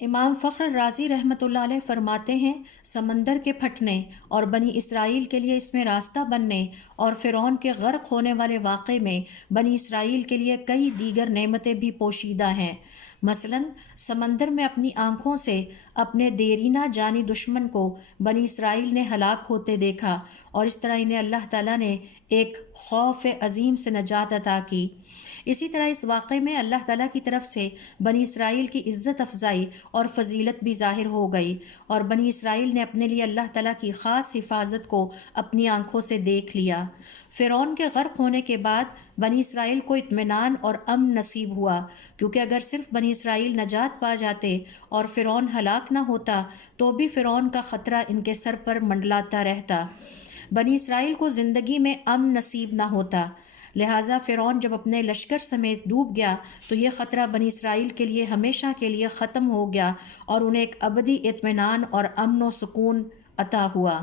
امام فخر رازی رحمۃ اللہ علیہ فرماتے ہیں، سمندر کے پھٹنے اور بنی اسرائیل کے لیے اس میں راستہ بننے اور فرعون کے غرق ہونے والے واقعے میں بنی اسرائیل کے لیے کئی دیگر نعمتیں بھی پوشیدہ ہیں۔ مثلاً سمندر میں اپنی آنکھوں سے اپنے دیرینہ جانی دشمن کو بنی اسرائیل نے ہلاک ہوتے دیکھا، اور اس طرح انہیں اللہ تعالیٰ نے ایک خوف عظیم سے نجات عطا کی۔ اسی طرح اس واقعے میں اللہ تعالیٰ کی طرف سے بنی اسرائیل کی عزت افزائی اور فضیلت بھی ظاہر ہو گئی، اور بنی اسرائیل نے اپنے لیے اللہ تعالیٰ کی خاص حفاظت کو اپنی آنکھوں سے دیکھ لیا۔ فرعون کے غرق ہونے کے بعد بنی اسرائیل کو اطمینان اور امن نصیب ہوا، کیونکہ اگر صرف بنی اسرائیل نجات پا جاتے اور فرعون ہلاک نہ ہوتا تو بھی فرعون کا خطرہ ان کے سر پر منڈلاتا رہتا۔ بنی اسرائیل کو زندگی میں امن نصیب نہ ہوتا، لہٰذا فرعون جب اپنے لشکر سمیت ڈوب گیا تو یہ خطرہ بنی اسرائیل کے لیے ہمیشہ کے لیے ختم ہو گیا، اور انہیں ایک ابدی اطمینان اور امن و سکون عطا ہوا۔